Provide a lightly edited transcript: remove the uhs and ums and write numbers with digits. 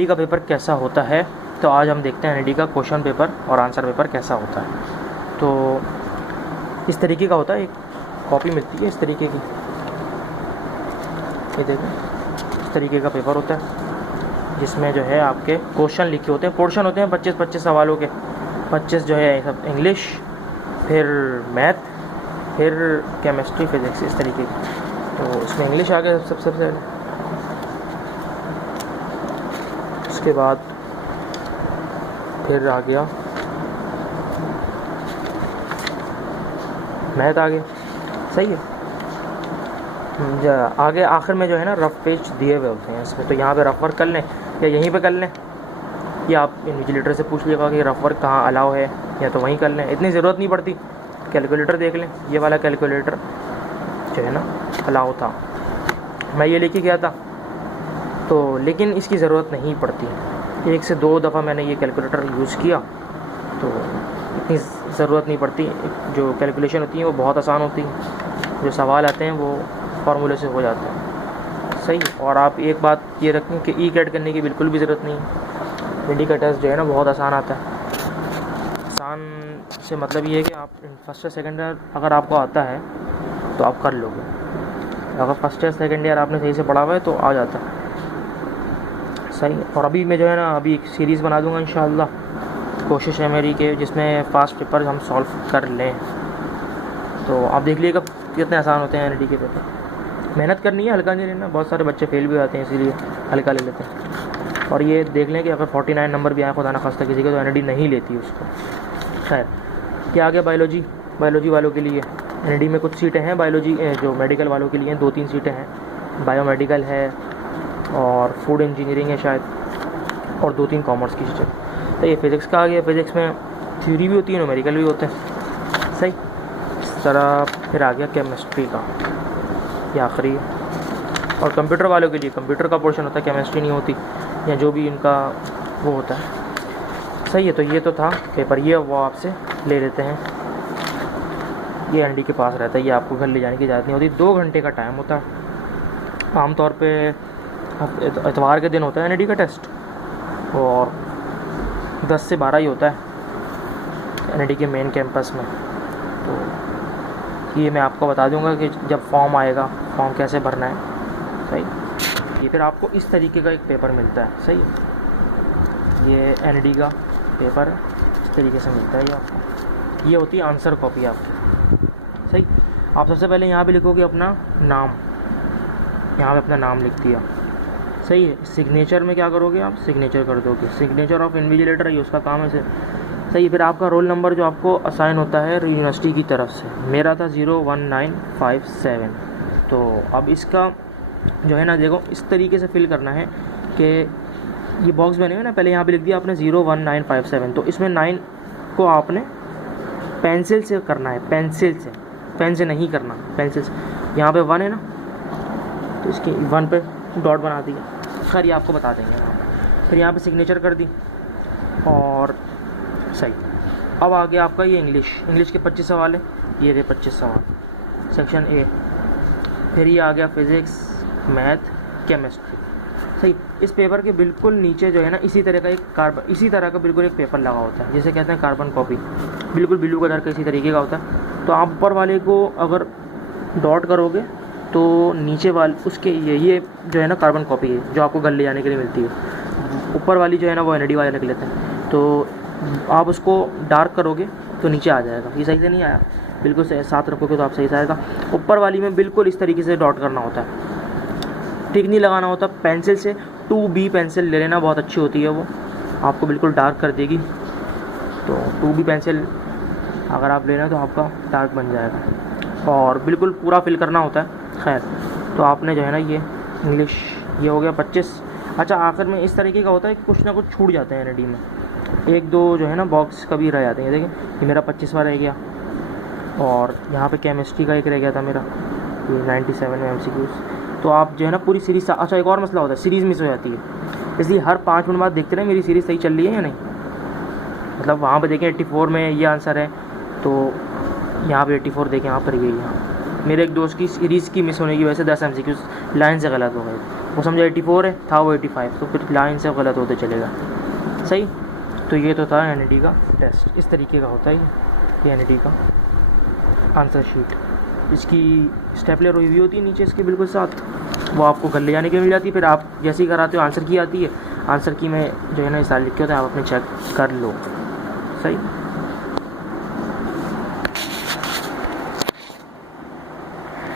NED का paper कैसा होता है, तो आज हम देखते हैं एनईडी का क्वेश्चन पेपर और आंसर पेपर कैसा होता है। तो इस तरीके का होता है, एक कॉपी मिलती है इस तरीके की, ये देखें इस तरीके का पेपर होता है जिसमें जो है आपके क्वेश्चन लिखे होते हैं, पोर्शन होते हैं 25-25 सवालों के। 25 जो है सब इंग्लिश, फिर मैथ, फिर केमिस्ट्री, फिज़िक्स, इस तरीके की। तो इसमें इंग्लिश आ गया सबसे पहले, उसके बाद फिर आ गया मैथ आ गया, सही है। आगे आखिर में जो है ना रफ पेज दिए हुए होते हैं इसमें, तो यहाँ पे रफ वर्क कर लें या यहीं पे कर लें, या आप इन्विजिलेटर से पूछ लीजिएगा कि रफ वर्क कहाँ अलाउ है, या तो वहीं कर लें, इतनी ज़रूरत नहीं पड़ती। कैलकुलेटर देख लें, ये वाला कैलकुलेटर जो है ना अलाउ था, मैं ये लेके गया था, तो लेकिन इसकी ज़रूरत नहीं पड़ती। 1 से 2 दफ़ा मैंने ये कैलकुलेटर यूज़ किया तो इतनी ज़रूरत नहीं पड़ती। जो कैलकुलेशन होती है वो बहुत आसान होती है, जो सवाल आते हैं वो फार्मूले से हो जाते हैं, सही। और आप एक बात ये रखें कि ई कैट करने की बिल्कुल भी ज़रूरत नहीं है। एनईडी का टेस्ट जो है ना बहुत आसान आता है। आसान से मतलब ये है कि आप फर्स्ट या सेकेंड ईयर अगर आपको आता है तो आप कर लोगे, अगर फर्स्ट या सेकेंड ईयर आपने सही से पढ़ा हुआ है तो आ जाता है, सही। और अभी मैं जो है ना अभी एक सीरीज़ बना दूंगा इंशाल्लाह, कोशिश है मेरी कि जिसमें फास्ट पेपर हम सॉल्व कर लें। तो आप देख लीजिएगा कितने आसान होते हैं एनईडी के पेपर। मेहनत करनी है, हल्का नहीं लेना। बहुत सारे बच्चे फेल भी होते हैं इसीलिए हल्का ले लेते हैं। और ये देख लें कि अगर 49 नंबर भी आए खुदा ना खास्ता किसी के, तो एनईडी नहीं लेती उसको। खैर, क्या आ गया बायोलॉजी। बायोलॉजी वालों के लिए एनईडी में कुछ सीटें हैं, बायोलॉजी जो मेडिकल वालों के लिए 2-3 सीटें हैं। बायोमेडिकल है और फूड इंजीनियरिंग है शायद, और 2-3 कॉमर्स की सीटें। तो ये फिज़िक्स का आ गया। फिज़िक्स में थ्योरी भी होती है, न्यूमेरिकल भी होते हैं, सही। इस तरह फिर आ गया केमिस्ट्री का, ये आखिरी है। और कंप्यूटर वालों के लिए कंप्यूटर का पोर्शन होता है, केमिस्ट्री नहीं होती, या जो भी इनका वो होता है, सही है। तो ये तो था पेपर, ये वो आपसे ले लेते हैं, ये एनईडी के पास रहता है, ये आपको घर ले जाने की ज़रूरत नहीं होती। 2 घंटे का टाइम होता है आमतौर पे, इतवार के दिन होता है एनईडी का टेस्ट, और 10 से 12 ही होता है एनईडी के मेन कैंपस में। तो ये मैं आपको बता दूंगा कि जब फॉर्म आएगा फॉर्म कैसे भरना है, सही। ये फिर आपको इस तरीके का एक पेपर मिलता है, सही है। ये एनईडी का पेपर इस तरीके से मिलता है ये आपको। ये होती है आंसर कॉपी आपकी, सही। आप सबसे पहले यहाँ पे लिखोगे अपना नाम, यहाँ पे अपना नाम लिख दिया, सही है। सिग्नेचर में क्या करोगे आप, सिग्नेचर कर दोगे, सिग्नेचर ऑफ इन्विजिलेटर है, उसका काम है, सही है। फिर आपका रोल नंबर जो आपको असाइन होता है यूनिवर्सिटी की तरफ से, मेरा था 01957। तो अब इसका जो है ना देखो इस तरीके से फिल करना है कि ये बॉक्स बने हुए ना, पहले यहाँ पे लिख दिया आपने 01957, तो इसमें 9 को आपने पेंसिल से करना है, पेंसिल से, पेन से नहीं करना, पेंसिल से। यहाँ पे 1 है ना, तो इसकी 1 पे डॉट बना दिया, खैर ये आपको बता देंगे यहाँ पर। फिर यहाँ पे सिग्नेचर कर दी, और सही। अब आ गया आपका ये इंग्लिश के 25 सवाल है, ये रहे 25 सवाल, सेक्शन ए। फिर ये आ गया फिज़िक्स, मैथ, केमिस्ट्री, सही। इस पेपर के बिल्कुल नीचे जो है ना इसी तरह का बिल्कुल एक पेपर लगा होता है, जिसे कहते हैं कार्बन कॉपी, बिल्कुल ब्लू कलर का इसी तरीके का होता है। तो आप ऊपर वाले को अगर डॉट करोगे तो नीचे वाले उसके ये जो है ना कार्बन कॉपी है जो आपको घर ले जाने के लिए मिलती है। ऊपर वाली जो है ना वो एनईडी वाले निकले थे, तो आप उसको डार्क करोगे तो नीचे आ जाएगा। ये सही से नहीं आया, बिल्कुल से साथ रखोगे तो आप सही से आएगा। ऊपर वाली में बिल्कुल इस तरीके से डॉट करना होता है, टिक नहीं लगाना होता। पेंसिल से 2B पेंसिल ले लेना, बहुत अच्छी होती है वो, आपको बिल्कुल डार्क कर देगी। तो 2B पेंसिल अगर आप लेना तो आपका डार्क बन जाएगा, और बिल्कुल पूरा फिल करना होता है। खैर, तो आपने जो है ना ये इंग्लिश ये हो गया 25। अच्छा, आखिर में इस तरीके का होता है कि कुछ ना कुछ छूट जाते हैं एनईडी में, 1-2 जो है ना बॉक्स कभी रह जाते हैं। देखिए ये मेरा 25वां रह गया, और यहाँ पे केमिस्ट्री का एक रह गया था मेरा, ये 97 में MCQs। तो आप जो है ना पूरी सीरीज़, अच्छा एक और मसला होता है, सीरीज़ मिस हो जाती है, इसलिए हर 5 मिनट बाद देखते रहे मेरी सीरीज़ सही चल रही है या नहीं। मतलब वहाँ पे देखें 84 में ये आंसर है, तो यहाँ पे 84 देखें, यहाँ पर ये यहाँ मेरे एक दोस्त की सीरीज़ की मिस होने की वजह से 10 MCQs लाइन से गलत हो गए। वो समझा 84 है, था वो 85, तो फिर लाइन से गलत होते चलेगा। सही। तो ये तो था एनईडी का टेस्ट, इस तरीके का होता है ये एनईडी का आंसर शीट। इसकी स्टेपलर हुई हुई होती है नीचे इसके बिल्कुल साथ, वो आपको घर ले जाने के मिल जाती है। फिर आप जैसे ही कराते हो आंसर की आती है, आंसर की में जो है ना ये सारे लिखे होते हैं, आप अपने चेक कर लो। सही।